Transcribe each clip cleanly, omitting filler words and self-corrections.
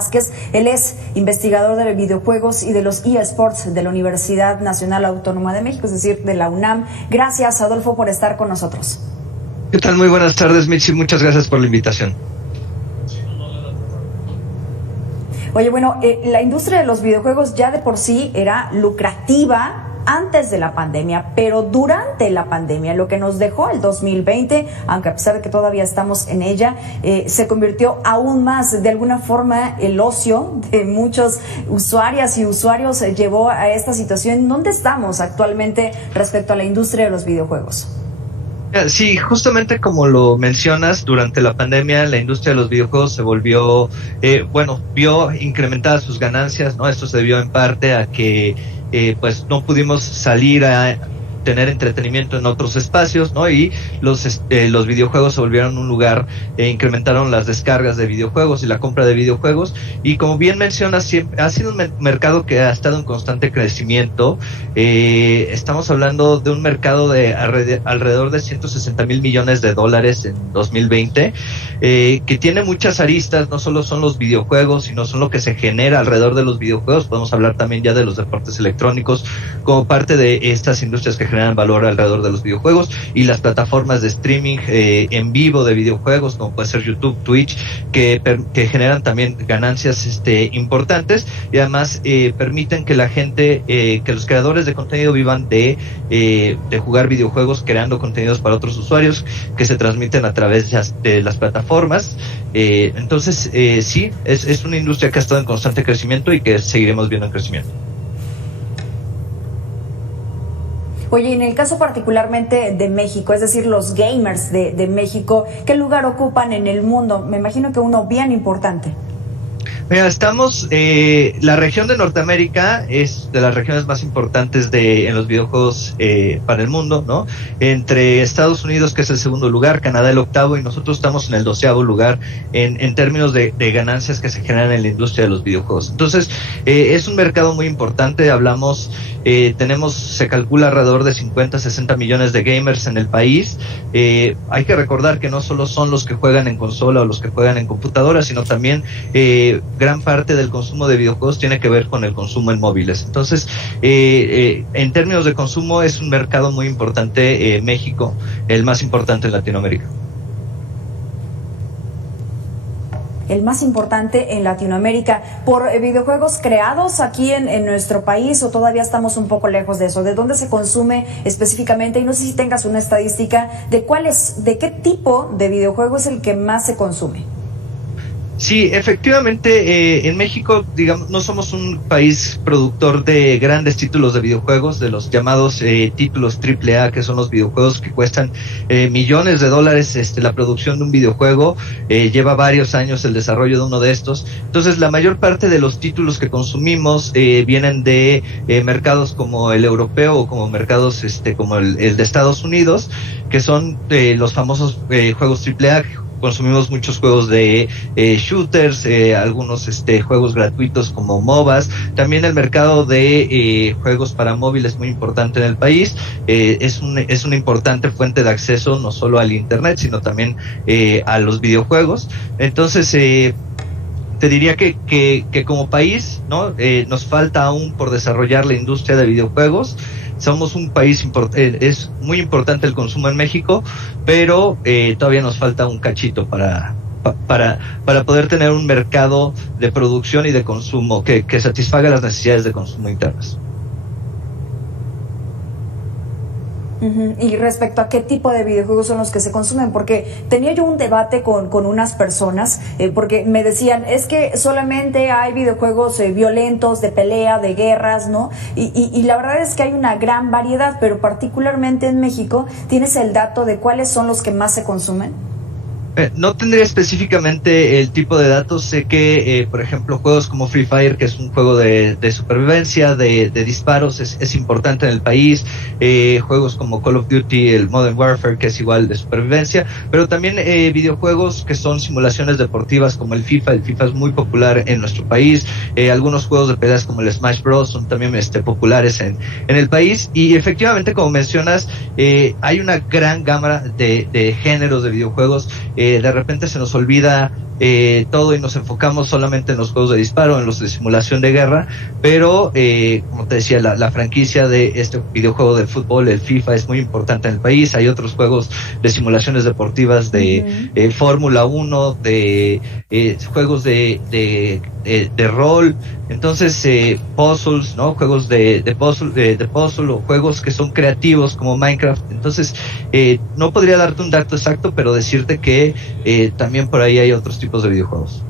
Vázquez. Él es investigador de videojuegos y de los eSports de la Universidad Nacional Autónoma de México, es decir, de la UNAM. Gracias, Adolfo, por estar con nosotros. ¿Qué tal? Muy buenas tardes, Mitzi. Muchas gracias por la invitación. Oye, bueno, la industria de los videojuegos ya de por sí era lucrativa antes de la pandemia, pero durante la pandemia, lo que nos dejó el 2020, aunque a pesar de que todavía estamos en ella, se convirtió aún más. De alguna forma, el ocio de muchos usuarias y usuarios llevó a esta situación. ¿Dónde estamos actualmente respecto a la industria de los videojuegos? Sí, justamente como lo mencionas, durante la pandemia la industria de los videojuegos se volvió, vio incrementadas sus ganancias, ¿no? Esto se debió en parte a que pues no pudimos salir a tener entretenimiento en otros espacios, ¿no? Y los videojuegos se volvieron un lugar, incrementaron las descargas de videojuegos y la compra de videojuegos, y como bien mencionas, siempre ha sido un mercado que ha estado en constante crecimiento. Estamos hablando de un mercado de alrededor de 160 mil millones de dólares en 2020, que tiene muchas aristas. No solo son los videojuegos, sino son lo que se genera alrededor de los videojuegos. Podemos hablar también ya de los deportes electrónicos como parte de estas industrias que generan valor alrededor de los videojuegos, y las plataformas de streaming en vivo de videojuegos, como puede ser YouTube, Twitch, que generan también ganancias importantes, y además permiten que la gente, que los creadores de contenido vivan de jugar videojuegos, creando contenidos para otros usuarios que se transmiten a través de las plataformas. Entonces, sí, es una industria que ha estado en constante crecimiento y que seguiremos viendo en crecimiento. Oye, en el caso particularmente de México, es decir, los gamers de México, ¿qué lugar ocupan en el mundo? Me imagino que uno bien importante. Mira, la región de Norteamérica es de las regiones más importantes en los videojuegos para el mundo, ¿no? Entre Estados Unidos, que es el segundo lugar, Canadá el octavo, y nosotros estamos en el 12º lugar en términos de ganancias que se generan en la industria de los videojuegos. Entonces, es un mercado muy importante. Se calcula alrededor de 50-60 millones de gamers en el país. Hay que recordar que no solo son los que juegan en consola o los que juegan en computadora, sino también gran parte del consumo de videojuegos tiene que ver con el consumo en móviles. Entonces, en términos de consumo, es un mercado muy importante. México, el más importante en Latinoamérica. El más importante en Latinoamérica, por videojuegos creados aquí en nuestro país, o todavía estamos un poco lejos de eso. ¿De dónde se consume específicamente? Y no sé si tengas una estadística de qué tipo de videojuego es el que más se consume. Sí, efectivamente, en México, digamos, no somos un país productor de grandes títulos de videojuegos, de los llamados títulos AAA, que son los videojuegos que cuestan millones de dólares. La producción de un videojuego lleva varios años el desarrollo de uno de estos. Entonces, la mayor parte de los títulos que consumimos vienen de mercados como el europeo, o como mercados como el de Estados Unidos, que son los famosos juegos AAA. Consumimos muchos juegos de shooters, algunos juegos gratuitos como MOBAs. También el mercado de juegos para móvil es muy importante en el país. Es una importante fuente de acceso no solo al internet, sino también a los videojuegos. Entonces, te diría que como país, ¿no? Nos falta aún por desarrollar la industria de videojuegos. Somos un país es muy importante el consumo en México, pero todavía nos falta un cachito para poder tener un mercado de producción y de consumo que satisfaga las necesidades de consumo internas. Y respecto a qué tipo de videojuegos son los que se consumen, porque tenía yo un debate con unas personas, porque me decían, es que solamente hay videojuegos violentos, de pelea, de guerras, ¿no? Y la verdad es que hay una gran variedad, pero particularmente en México, ¿tienes el dato de cuáles son los que más se consumen? No tendría específicamente el tipo de datos. Sé que, por ejemplo, juegos como Free Fire, que es un juego de supervivencia, de disparos, es importante en el país. Juegos como Call of Duty, el Modern Warfare, que es igual de supervivencia. Pero también videojuegos que son simulaciones deportivas como el FIFA. El FIFA es muy popular en nuestro país. Algunos juegos de peleas como el Smash Bros. Son también populares en el país. Y efectivamente, como mencionas, hay una gran gama de géneros de videojuegos. De repente se nos olvida todo y nos enfocamos solamente en los juegos de disparo, en los de simulación de guerra, pero como te decía, la franquicia de este videojuego de fútbol, el FIFA, es muy importante en el país. Hay otros juegos de simulaciones deportivas de Fórmula 1, de juegos de rol, entonces puzzles, ¿no? Juegos de puzzle o juegos que son creativos como Minecraft. Entonces no podría darte un dato exacto, pero decirte que también por ahí hay otros tipos de videojuegos.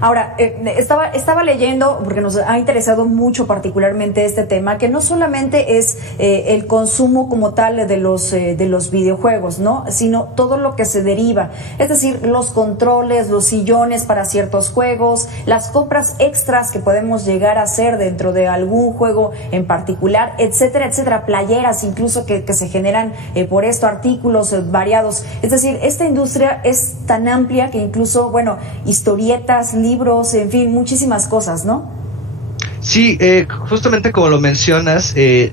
Ahora, estaba leyendo, porque nos ha interesado mucho particularmente este tema, que no solamente es el consumo como tal de los videojuegos, ¿no? Sino todo lo que se deriva. Es decir, los controles, los sillones para ciertos juegos, las compras extras que podemos llegar a hacer dentro de algún juego en particular, etcétera, etcétera. Playeras incluso que se generan por esto, artículos variados. Es decir, esta industria es tan amplia que incluso, bueno, historietas, libros, en fin, muchísimas cosas, ¿no? Sí, justamente como lo mencionas, se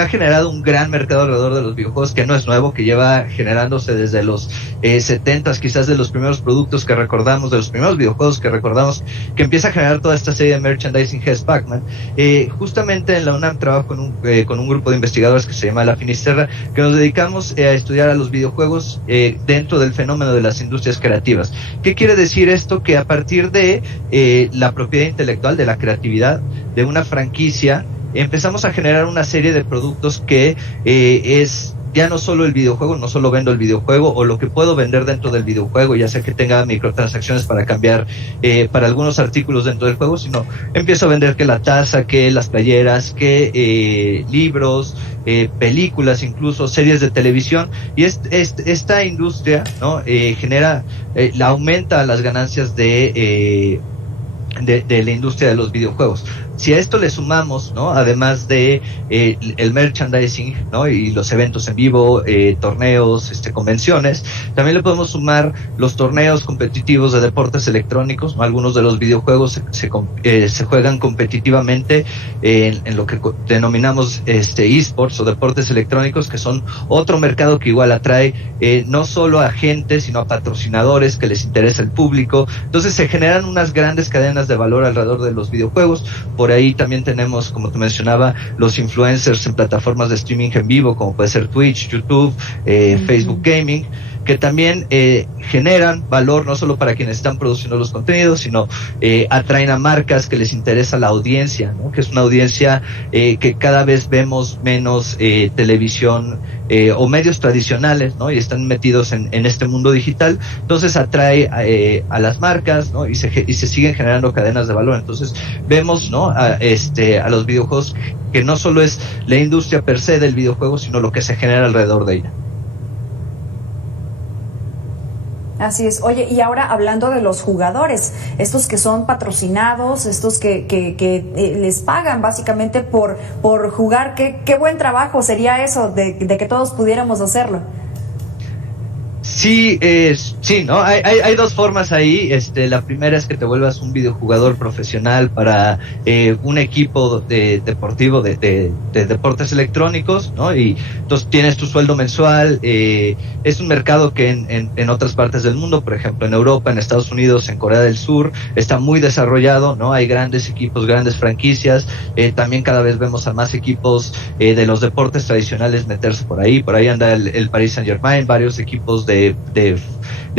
ha generado un gran mercado alrededor de los videojuegos que no es nuevo, que lleva generándose desde los 70s, quizás de los primeros productos que recordamos, de los primeros videojuegos que recordamos, que empieza a generar toda esta serie de merchandising que es Pac-Man. Justamente en la UNAM trabajo con un grupo de investigadores que se llama La Finisterra, que nos dedicamos a estudiar a los videojuegos dentro del fenómeno de las industrias creativas. ¿Qué quiere decir esto? Que a partir de la propiedad intelectual, de la creatividad, de una franquicia, empezamos a generar una serie de productos que es ya no solo el videojuego, no solo vendo el videojuego o lo que puedo vender dentro del videojuego, ya sea que tenga microtransacciones para cambiar para algunos artículos dentro del juego, sino empiezo a vender que la taza, que las playeras, que libros, películas, incluso series de televisión. Y esta industria, ¿no? Genera, aumenta las ganancias de la industria de los videojuegos. Si a esto le sumamos, ¿no? Además de el merchandising, ¿no? Y los eventos en vivo, torneos, convenciones, también le podemos sumar los torneos competitivos de deportes electrónicos, ¿no? Algunos de los videojuegos se juegan competitivamente en lo que denominamos esports o deportes electrónicos, que son otro mercado que igual atrae no solo a gente, sino a patrocinadores que les interesa el público. Entonces se generan unas grandes cadenas de valor alrededor de los videojuegos. Por ahí también tenemos, como te mencionaba, los influencers en plataformas de streaming en vivo, como puede ser Twitch, YouTube, Facebook Gaming, que también generan valor no solo para quienes están produciendo los contenidos, sino atraen a marcas que les interesa la audiencia, ¿no? Que es una audiencia que cada vez vemos menos televisión o medios tradicionales, ¿no? Y están metidos en este mundo digital. Entonces atrae a las marcas, ¿no? Y se siguen generando cadenas de valor. Entonces vemos, ¿no? a los videojuegos que no solo es la industria per se del videojuego, sino lo que se genera alrededor de ella. Así es. Oye, y ahora hablando de los jugadores, estos que son patrocinados, estos que les pagan básicamente por jugar, qué buen trabajo sería eso, de que todos pudiéramos hacerlo. Sí, sí, ¿no? Hay dos formas ahí. La primera es que te vuelvas un videojugador profesional para un equipo deportivo de deportes electrónicos, ¿no? Y entonces tienes tu sueldo mensual. Es un mercado que en otras partes del mundo, por ejemplo en Europa, en Estados Unidos, en Corea del Sur, está muy desarrollado, ¿no? Hay grandes equipos, grandes franquicias. También cada vez vemos a más equipos de los deportes tradicionales meterse por ahí. Por ahí anda el Paris Saint-Germain, varios equipos de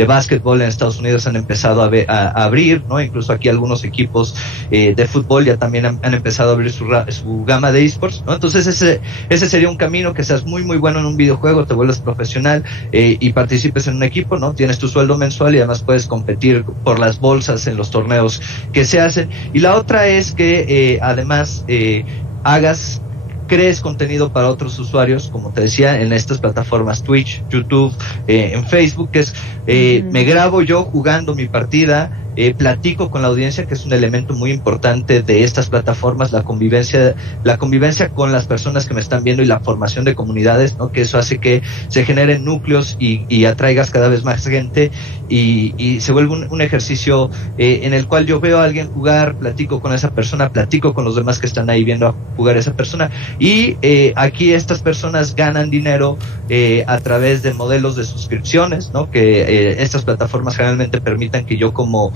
básquetbol en Estados Unidos han empezado a abrir, ¿no? Incluso aquí algunos equipos de fútbol ya también han empezado a abrir su gama de esports, ¿no? Entonces ese sería un camino, que seas muy muy bueno en un videojuego, te vuelves profesional y participes en un equipo, ¿no? Tienes tu sueldo mensual y además puedes competir por las bolsas en los torneos que se hacen. Y la otra es que además crees contenido para otros usuarios, como te decía, en estas plataformas Twitch, YouTube, en Facebook, que es me grabo yo jugando mi partida, platico con la audiencia, que es un elemento muy importante de estas plataformas, la convivencia con las personas que me están viendo y la formación de comunidades, ¿no? Que eso hace que se generen núcleos y atraigas cada vez más gente y se vuelve un ejercicio en el cual yo veo a alguien jugar, platico con esa persona, platico con los demás que están ahí viendo a jugar a esa persona y aquí estas personas ganan dinero a través de modelos de suscripciones, ¿no? Que estas plataformas generalmente permitan que yo como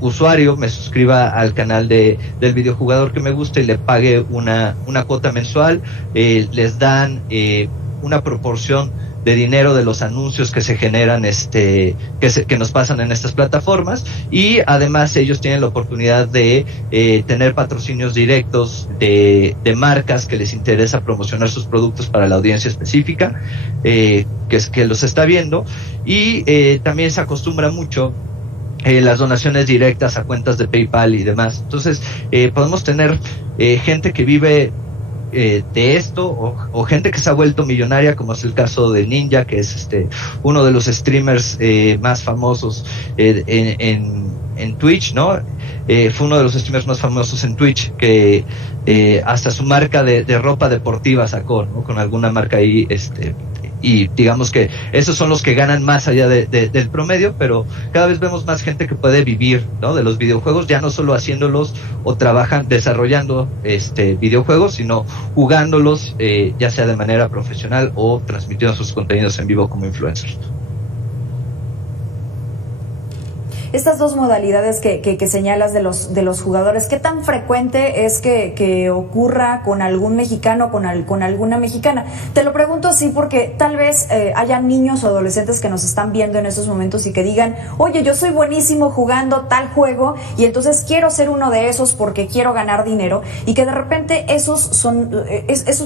usuario me suscriba al canal del videojugador que me gusta y le pague una cuota mensual, les dan una proporción de dinero de los anuncios que se generan, que nos pasan en estas plataformas, y además ellos tienen la oportunidad de tener patrocinios directos de marcas que les interesa promocionar sus productos para la audiencia específica, que los está viendo, y también se acostumbra mucho las donaciones directas a cuentas de PayPal y demás. Entonces, podemos tener gente que vive de esto o gente que se ha vuelto millonaria, como es el caso de Ninja, que es uno de los streamers más famosos en Twitch, ¿no? Fue uno de los streamers más famosos en Twitch, que hasta su marca de ropa deportiva sacó, ¿no? Con alguna marca ahí, y digamos que esos son los que ganan más allá del promedio, pero cada vez vemos más gente que puede vivir, ¿no? De los videojuegos, ya no solo haciéndolos o trabajan desarrollando videojuegos, sino jugándolos, ya sea de manera profesional o transmitiendo sus contenidos en vivo como influencers. Estas dos modalidades que señalas de los jugadores, ¿qué tan frecuente es que ocurra con algún mexicano, con alguna mexicana? Te lo pregunto así porque tal vez haya niños o adolescentes que nos están viendo en estos momentos y que digan, oye, yo soy buenísimo jugando tal juego y entonces quiero ser uno de esos porque quiero ganar dinero, y que de repente esos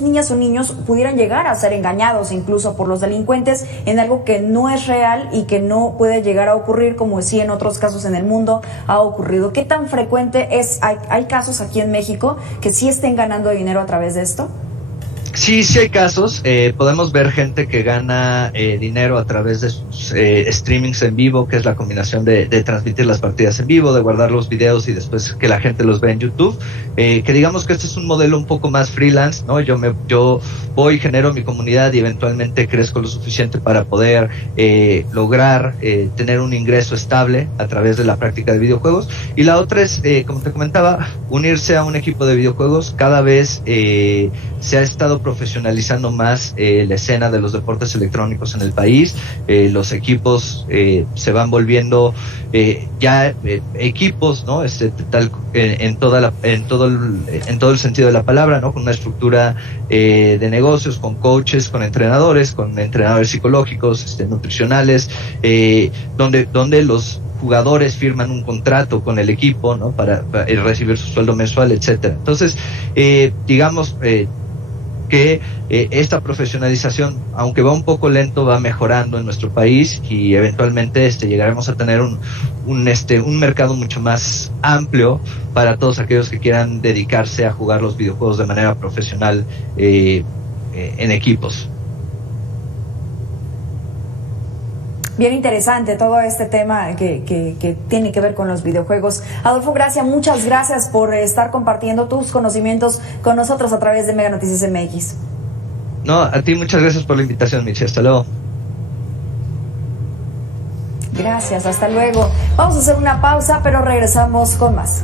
niñas o niños pudieran llegar a ser engañados incluso por los delincuentes en algo que no es real y que no puede llegar a ocurrir, como sí en otros casos en el mundo ha ocurrido. ¿Qué tan frecuente es? ¿Hay casos aquí en México que sí estén ganando dinero a través de esto? Sí hay casos. Podemos ver gente que gana dinero a través de sus streamings en vivo, que es la combinación de transmitir las partidas en vivo, de guardar los videos y después que la gente los ve en YouTube. Que digamos que este es un modelo un poco más freelance, ¿no? Yo voy, genero mi comunidad y eventualmente crezco lo suficiente para poder lograr tener un ingreso estable a través de la práctica de videojuegos. Y la otra es, como te comentaba, unirse a un equipo de videojuegos. Cada vez se ha estado profesionalizando más la escena de los deportes electrónicos en el país. Los equipos se van volviendo ya equipos, ¿no? En todo el sentido de la palabra, ¿no? Con una estructura de negocios, con coaches, con entrenadores psicológicos, nutricionales, donde los jugadores firman un contrato con el equipo, ¿no? Para recibir su sueldo mensual, etcétera. Entonces, digamos que esta profesionalización, aunque va un poco lento, va mejorando en nuestro país y eventualmente llegaremos a tener un mercado mucho más amplio para todos aquellos que quieran dedicarse a jugar los videojuegos de manera profesional en equipos. Bien interesante todo este tema que tiene que ver con los videojuegos. Adolfo Gracia, muchas gracias por estar compartiendo tus conocimientos con nosotros a través de Mega Noticias MX. No, a ti muchas gracias por la invitación, Michi. Hasta luego. Gracias, hasta luego. Vamos a hacer una pausa, pero regresamos con más.